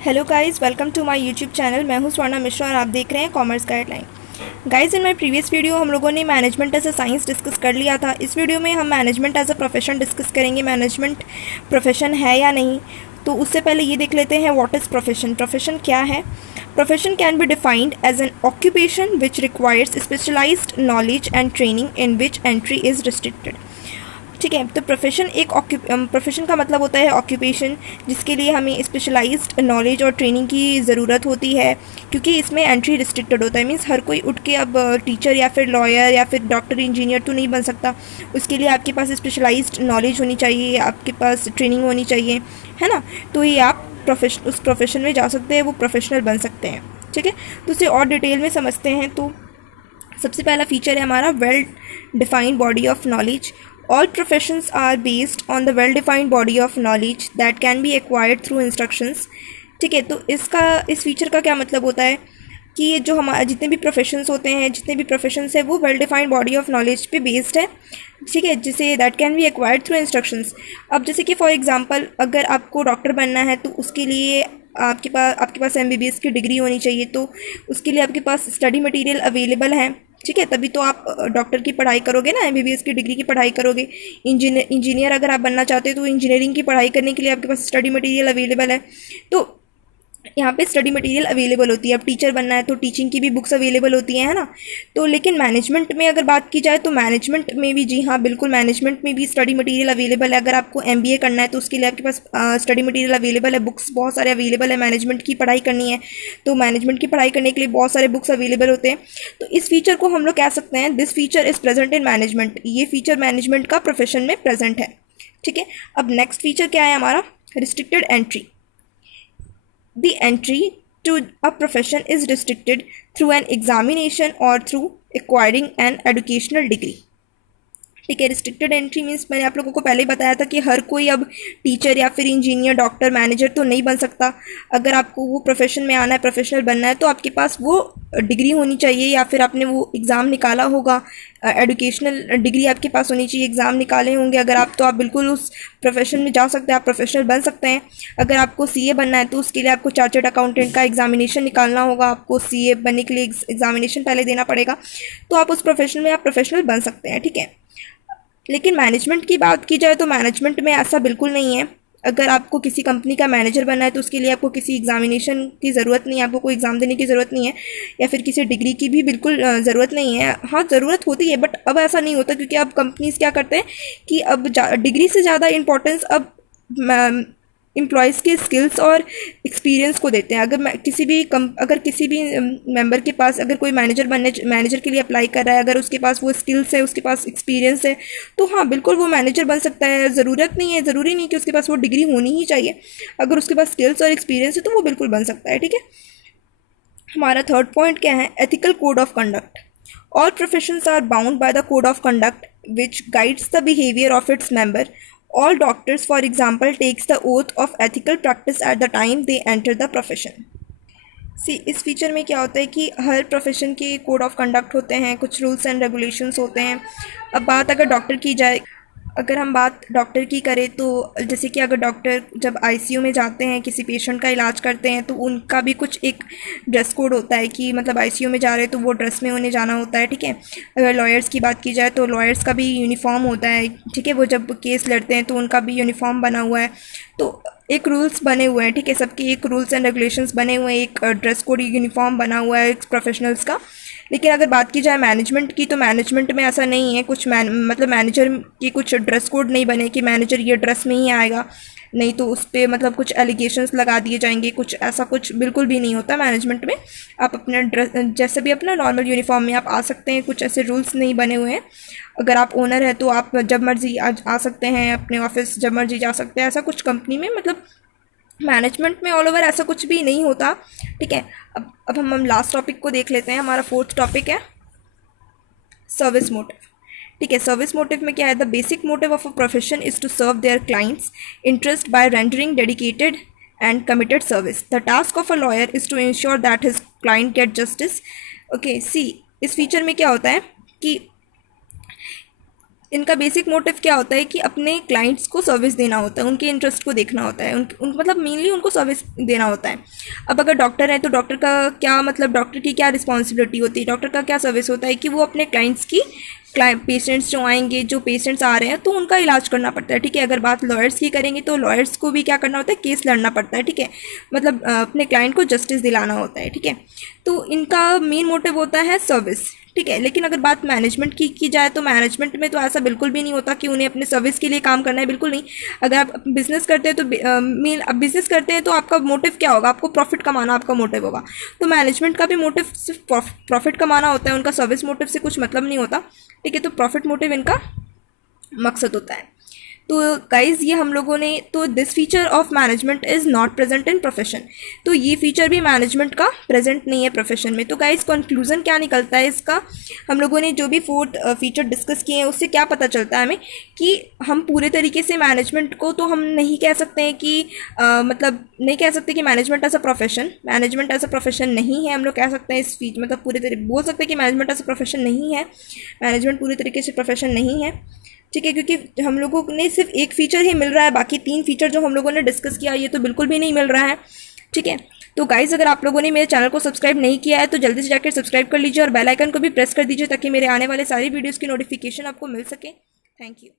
Hello guys, welcome to my YouTube channel. मैं हूं स्वर्णा मिश्रा और आप देख रहे हैं commerce guideline. Guys, in my previous video हम लोगों ने management as a science discuss कर लिया था। इस वीडियो में हम management as a profession discuss करेंगे। मैनेजमेंट प्रोफेशन है या नहीं, तो उससे पहले ये देख लेते हैं व्हाट इज़ प्रोफेशन। प्रोफेशन क्या है? Profession can be defined as an occupation which requires specialized knowledge and training in which entry is restricted. ठीक है, तो प्रोफेशन का मतलब होता है ऑक्यूपेशन, जिसके लिए हमें स्पेशलाइज्ड नॉलेज और ट्रेनिंग की ज़रूरत होती है, क्योंकि इसमें एंट्री रिस्ट्रिक्टेड होता है। मीन्स हर कोई उठ के अब टीचर या फिर लॉयर या फिर डॉक्टर इंजीनियर तो नहीं बन सकता। उसके लिए आपके पास स्पेशलाइज्ड नॉलेज होनी चाहिए, आपके पास ट्रेनिंग होनी चाहिए, है ना। तो ये आप उस प्रोफेशन में जा सकते हैं, वो प्रोफेशनल बन सकते हैं। ठीक है, तो उसे और डिटेल में समझते हैं। तो सबसे पहला फीचर है हमारा well defined body of knowledge. All professions are based on the well defined body of knowledge that can be acquired through instructions. ठीक है, तो इस फीचर का क्या मतलब होता है कि ये जो हमारे जितने भी प्रोफेशंस होते हैं, जितने भी प्रोफेशंस है, वो well defined body of knowledge पे बेस्ड है। ठीक है, जिसे that can be acquired through instructions. अब जैसे कि फॉर एग्जांपल, अगर आपको डॉक्टर बनना है तो उसके लिए आपके पास एमबीबीएस की डिग्री होनी चाहिए। तो उसके लिए आपके पास स्टडी मटेरियल अवेलेबल है। ठीक है, तभी तो आप डॉक्टर की पढ़ाई करोगे ना, एमबीबीएस की डिग्री की पढ़ाई करोगे। इंजीनियर अगर आप बनना चाहते हो तो इंजीनियरिंग की पढ़ाई करने के लिए आपके पास स्टडी मटेरियल अवेलेबल है। तो यहाँ पे स्टडी मटेरियल अवेलेबल होती है। अब टीचर बनना है तो टीचिंग की भी बुक्स अवेलेबल होती हैं, है ना। तो लेकिन मैनेजमेंट में अगर बात की जाए तो मैनेजमेंट में भी, जी हाँ बिल्कुल, मैनेजमेंट में भी स्टडी मटेरियल अवेलेबल है। अगर आपको एमबीए करना है तो उसके लिए आपके पास स्टडी मटेरियल अवेलेबल है, बुक्स बहुत सारे अवेलेबल है। मैनेजमेंट की पढ़ाई करनी है तो मैनेजमेंट की पढ़ाई करने के लिए बहुत सारे बुक्स अवेलेबल होते हैं। तो इस फीचर को हम लोग कह सकते हैं, this feature is present in management. ये फीचर मैनेजमेंट का प्रोफेशन में प्रेजेंट है। ठीक है, अब नेक्स्ट फीचर क्या है हमारा? Restricted entry. The entry to a profession is restricted through an examination or through acquiring an educational degree. ठीक है, रिस्ट्रिक्टेड एंट्री मीन्स मैंने आप लोगों को पहले ही बताया था कि हर कोई अब टीचर या फिर इंजीनियर, डॉक्टर, मैनेजर तो नहीं बन सकता। अगर आपको वो प्रोफेशन में आना है, प्रोफेशनल बनना है, तो आपके पास वो डिग्री होनी चाहिए या फिर आपने वो एग्ज़ाम निकाला होगा। एजुकेशनल डिग्री आपके पास होनी चाहिए, एग्ज़ाम निकाले होंगे अगर आप, तो आप बिल्कुल उस प्रोफेशन में जा सकते हैं, आप प्रोफेशनल बन सकते हैं। अगर आपको सीए बनना है तो उसके लिए आपको चार्टर्ड अकाउंटेंट का एग्जामिनेशन निकालना होगा। आपको सीए बनने के लिए एग्जामिनेशन पहले देना पड़ेगा, तो आप उस प्रोफेशन में आप प्रोफेशनल बन सकते हैं। ठीक है, लेकिन मैनेजमेंट की बात की जाए तो मैनेजमेंट में ऐसा बिल्कुल नहीं है। अगर आपको किसी कंपनी का मैनेजर बनना है तो उसके लिए आपको किसी एग्जामिनेशन की ज़रूरत नहीं है, आपको कोई एग्ज़ाम देने की ज़रूरत नहीं है, या फिर किसी डिग्री की भी बिल्कुल ज़रूरत नहीं है। हाँ, ज़रूरत होती है, बट अब ऐसा नहीं होता, क्योंकि अब कंपनीज़ क्या करते हैं कि अब डिग्री से ज़्यादा इंपॉर्टेंस अब एम्प्लॉयज़ के स्किल्स और एक्सपीरियंस को देते हैं। अगर किसी भी मेंबर के पास, अगर कोई मैनेजर के लिए अप्लाई कर रहा है, अगर उसके पास वो स्किल्स है, उसके पास एक्सपीरियंस है, तो हाँ बिल्कुल वो मैनेजर बन सकता है। ज़रूरी नहीं कि उसके पास वो डिग्री होनी ही चाहिए। अगर उसके पास स्किल्स और एक्सपीरियंस है तो वो बिल्कुल बन सकता है। ठीक है, हमारा थर्ड पॉइंट क्या है? Ethical code of conduct. All professions are bound by the code of conduct which guides the behavior of its member. All doctors, for example, takes the oath of ethical practice at the time they enter the profession. इस feature में क्या होता है कि हर profession के code of conduct होते हैं, कुछ रूल्स एंड रेगुलेशंस होते हैं। अब बात अगर डॉक्टर की जाए, अगर हम बात डॉक्टर की करें तो जैसे कि अगर डॉक्टर जब आईसीयू में जाते हैं, किसी पेशेंट का इलाज करते हैं, तो उनका भी कुछ एक ड्रेस कोड होता है कि मतलब आईसीयू में जा रहे हैं तो वो ड्रेस में उन्हें जाना होता है। ठीक है, अगर लॉयर्स की बात की जाए तो लॉयर्स का भी यूनिफॉर्म होता है। ठीक है, वो जब केस लड़ते हैं तो उनका भी यूनिफॉर्म बना हुआ है। तो एक रूल्स बने हुए हैं। ठीक है, सबके एक रूल्स एंड रेगुलेशंस बने हुए हैं, एक ड्रेस कोड, यूनिफॉर्म बना हुआ है एक प्रोफेशनल्स का। लेकिन अगर बात की जाए मैनेजमेंट की, तो मैनेजमेंट में ऐसा नहीं है। मतलब मैनेजर की कुछ ड्रेस कोड नहीं बने कि मैनेजर ये ड्रेस में ही आएगा, नहीं तो उस पर मतलब कुछ एलिगेशंस लगा दिए जाएंगे, कुछ ऐसा कुछ बिल्कुल भी नहीं होता मैनेजमेंट में। आप अपने ड्रेस जैसे भी अपना नॉर्मल यूनिफॉर्म में आप आ सकते हैं, कुछ ऐसे रूल्स नहीं बने हुए हैं। अगर आप ओनर है तो आप जब मर्जी आ सकते हैं, अपने ऑफिस जब मर्जी जा सकते हैं। ऐसा कुछ कंपनी में, मतलब मैनेजमेंट में ऑल ओवर ऐसा कुछ भी नहीं होता। ठीक है, अब हम लास्ट टॉपिक को देख लेते हैं। हमारा फोर्थ टॉपिक है सर्विस मोटिव। ठीक है, सर्विस मोटिव में क्या है? The basic motive of a profession is to serve their clients interest by rendering dedicated and committed service. The task of a lawyer is to ensure that his client get justice. Okay, see इस feature में क्या होता है कि इनका basic motive क्या होता है कि अपने क्लाइंट्स को सर्विस देना होता है, उनके इंटरेस्ट को देखना होता है, मतलब मेनली उनको सर्विस देना होता है। अब अगर डॉक्टर है तो डॉक्टर का क्या मतलब, डॉक्टर की क्या रिस्पॉन्सिबिलिटी होती है, डॉक्टर का क्या सर्विस होता है कि वो अपने क्लाइंट्स की पेशेंट्स जो आएंगे, जो पेशेंट्स आ रहे हैं तो उनका इलाज करना पड़ता है, ठीक है। अगर बात लॉयर्स की करेंगे तो लॉयर्स को भी क्या करना होता है, केस लड़ना पड़ता है, ठीक है, मतलब अपने क्लाइंट को जस्टिस दिलाना होता है, ठीक है। तो इनका मेन मोटिव होता है सर्विस, ठीक है। लेकिन अगर बात मैनेजमेंट की जाए तो मैनेजमेंट में तो ऐसा बिल्कुल भी नहीं होता कि उन्हें अपने सर्विस के लिए काम करना है, बिल्कुल नहीं। अगर आप बिजनेस करते हैं तो मेन अब बिजनेस करते हैं तो आपका मोटिव क्या होगा, आपको प्रॉफिट कमाना आपका मोटिव होगा। तो मैनेजमेंट का भी मोटिव सिर्फ प्रॉफिट कमाना होता है, उनका सर्विस मोटिव से कुछ मतलब नहीं होता, ठीक है। तो प्रॉफिट मोटिव इनका मकसद होता है। तो गाइज़ ये हम लोगों ने, तो this feature of management is not present in profession, तो ये फीचर भी मैनेजमेंट का प्रेजेंट नहीं है प्रोफेशन में। तो गाइज़ कंक्लूजन क्या निकलता है इसका, हम लोगों ने जो भी 4 फीचर डिस्कस किए हैं उससे क्या पता चलता है हमें कि हम पूरे तरीके से मैनेजमेंट को तो हम नहीं कह सकते हैं कि मतलब नहीं कह सकते कि management as a profession, management as a profession नहीं है। हम लोग कह सकते हैं इस फीचर मतलब पूरे तरीके बोल सकते हैं कि मैनेजमेंट एज अ प्रोफेशन नहीं है, मैनेजमेंट पूरे तरीके से प्रोफेशन नहीं है, ठीक है। क्योंकि हम लोगों ने सिर्फ एक फ़ीचर ही मिल रहा है, बाकी 3 फीचर जो हम लोगों ने डिस्कस किया ये तो बिल्कुल भी नहीं मिल रहा है, ठीक है। तो गाइज़ अगर आप लोगों ने मेरे चैनल को सब्सक्राइब नहीं किया है तो जल्दी से जाकर सब्सक्राइब कर लीजिए और बेल आइकन को भी प्रेस कर दीजिए ताकि मेरे आने वाले सारी वीडियोज़ की नोटिफिकेशन आपको मिल सके। Thank you.